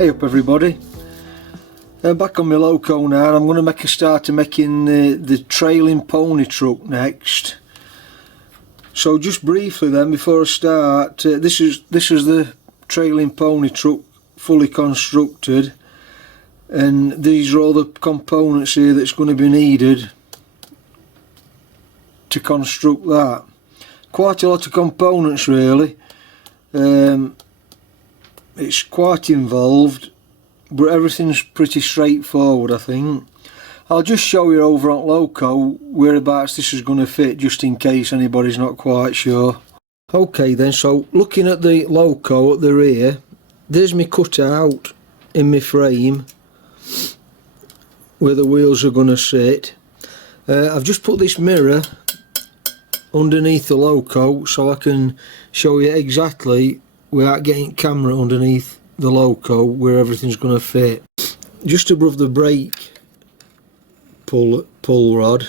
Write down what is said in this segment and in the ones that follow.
Hey up everybody, back on my Loco now. I'm going to make a start of making the trailing pony truck next. So just briefly then, before I start, this is the trailing pony truck fully constructed, and these are all the components here that's going to be needed to construct that. Quite a lot of components really. It's quite involved, but everything's pretty straightforward I think. I'll just show you over on Loco whereabouts this is going to fit, just in case anybody's not quite sure. Okay then, so looking at the Loco at the rear, there's me cut out in my frame where the wheels are going to sit. I've just put this mirror underneath the Loco so I can show you exactly, without getting camera underneath the Loco, where everything's going to fit. Just above the brake pull rod,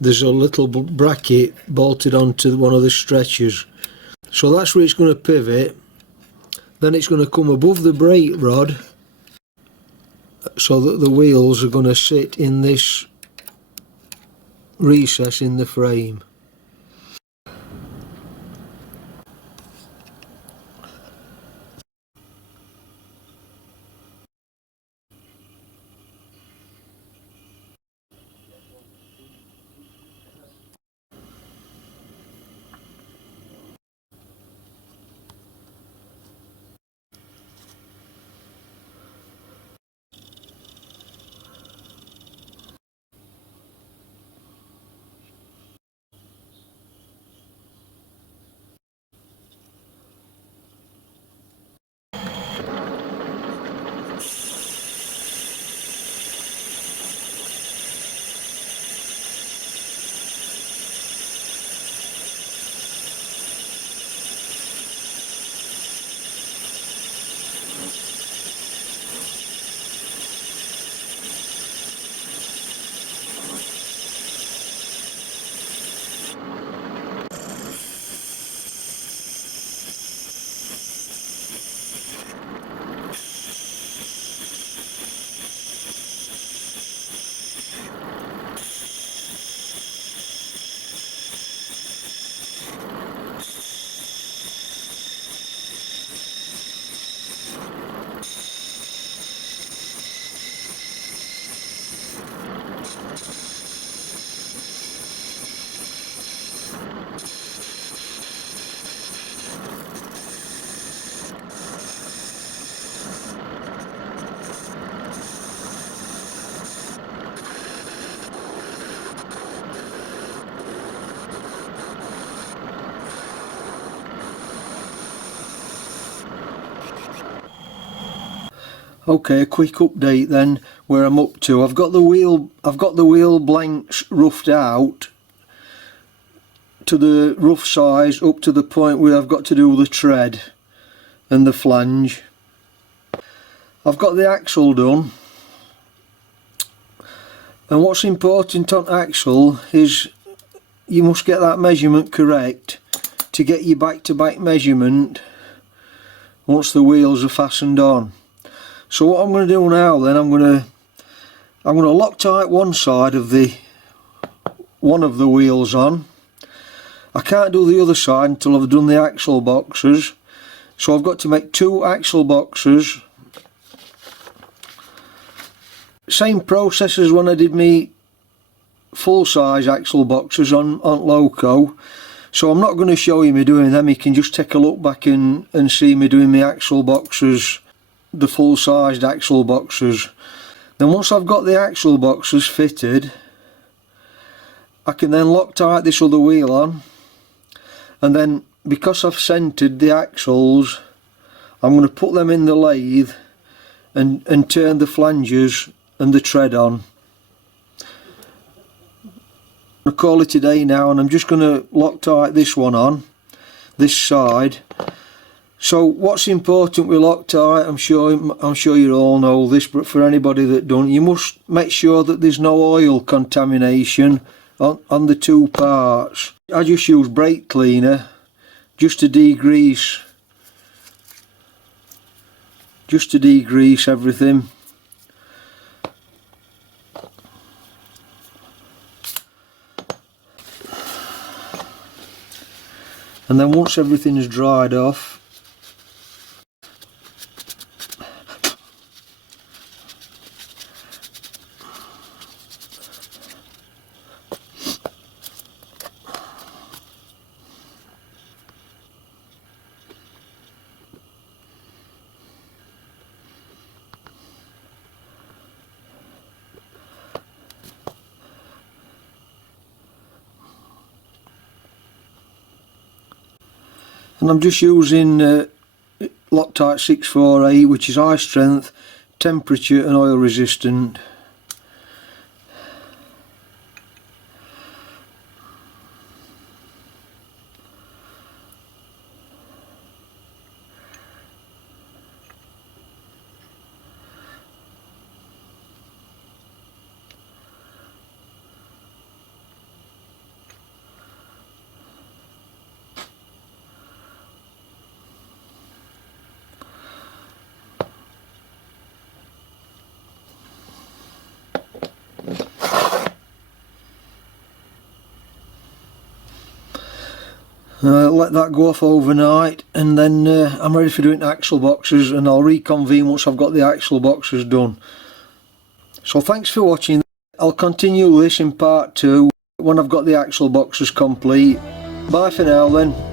there's a little bracket bolted onto one of the stretchers, so that's where it's going to pivot. Then it's going to come above the brake rod so that the wheels are going to sit in this recess in the frame. Okay, a quick update then where I'm up to. I've got the wheel blanks roughed out to the rough size, up to the point where I've got to do the tread and the flange. I've got the axle done, and what's important on axle is you must get that measurement correct to get your back-to-back measurement once the wheels are fastened on. So what I'm going to do now then, I'm going to Loctite one side of one of the wheels on. I can't do the other side until I've done the axle boxes, so I've got to make two axle boxes. Same process as when I did me full size axle boxes on Loco, so I'm not going to show you me doing them. You can just take a look back and see me doing my axle boxes, the full sized axle boxes. Then once I've got the axle boxes fitted, I can then Loctite this other wheel on, and then because I've centered the axles, I'm going to put them in the lathe and turn the flanges and the tread on. I'll call it a day now, and I'm just going to Loctite this one on, this side. So what's important with Loctite, I'm sure you all know this, but for anybody that don't, you must make sure that there's no oil contamination on the two parts. I just use brake cleaner just to degrease just to degrease everything. And then once everything is dried off, and I'm just using Loctite 648, which is high strength, temperature and oil resistant. Let that go off overnight, and then I'm ready for doing axle boxes, and I'll reconvene once I've got the axle boxes done. So thanks for watching. I'll continue this in part 2 when I've got the axle boxes complete. Bye for now then.